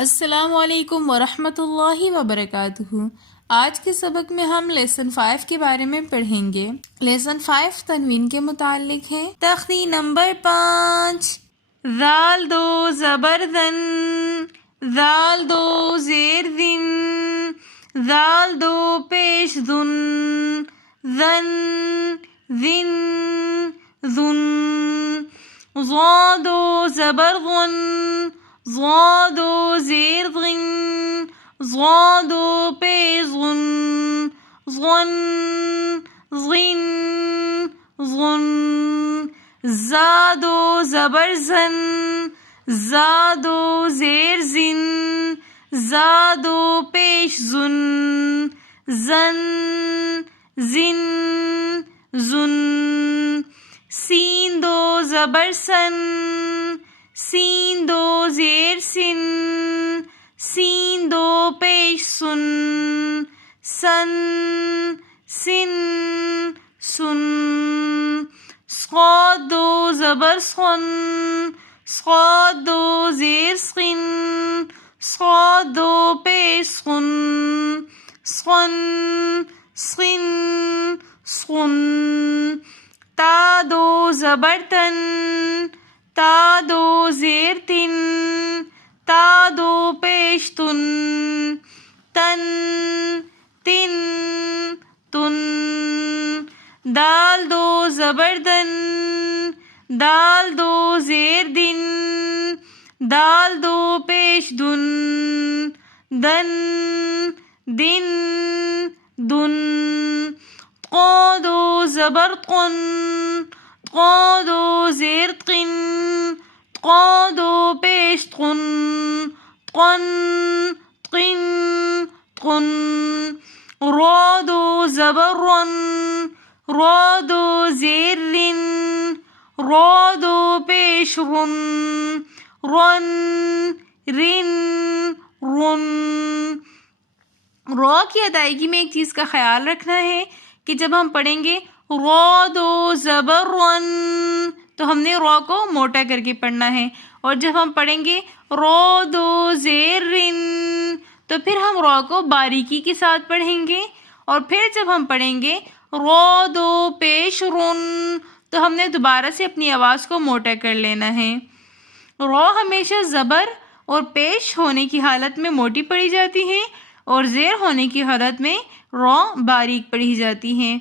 السلام علیکم ورحمۃ اللہ وبرکاتہ۔ آج کے سبق میں ہم لیسن 5 کے بارے میں پڑھیں گے۔ لیسن 5 تنوین کے متعلق ہے۔ تختی نمبر 5، ذال دو زبر ذن، ذال دو زیر ذن، ذال دو پیش ذن، ذن ذن ذن، ضا دو زبر ظن، ضا دو زیر ظن، ضا دو پیش ظن، ظن ظن ظن، زا دو زبر زن، زا دو زیر زن، زا دو پیش زن، زن زن زن، سین دو زبر سن، سین دو زیر سن، سین دو پیش سن، سن سن سن، صاد دو زبر سن، صاد دو زیر سن، صاد دو پیش سن، سن سن سن، تا دو زبر تن، تا دو زیر تن، تا دو پیش تن، تن تن تن، دال دو زبر دن، دال دو زیر دن، دال دو پیش دن، دن دن دن، قا دو زبر قن، قا دو زیر قن، قا دو پیش قن، قن قن قن، را دو زبر رن، را دو زیر رن، را دو پیش رن، رن رن رن۔ را کی ادائیگی میں ایک چیز کا خیال رکھنا ہے کہ جب ہم پڑھیں گے را دو زبر رن تو ہم نے را کو موٹا کر کے پڑھنا ہے، اور جب ہم پڑھیں گے را دو زیر رن تو پھر ہم را کو باریکی کے ساتھ پڑھیں گے، اور پھر جب ہم پڑھیں گے را دو پیش رن تو ہم نے دوبارہ سے اپنی آواز کو موٹا کر لینا ہے۔ را ہمیشہ زبر اور پیش ہونے کی حالت میں موٹی پڑھی جاتی ہے، اور زیر ہونے کی حالت میں را باریک پڑھی جاتی ہے۔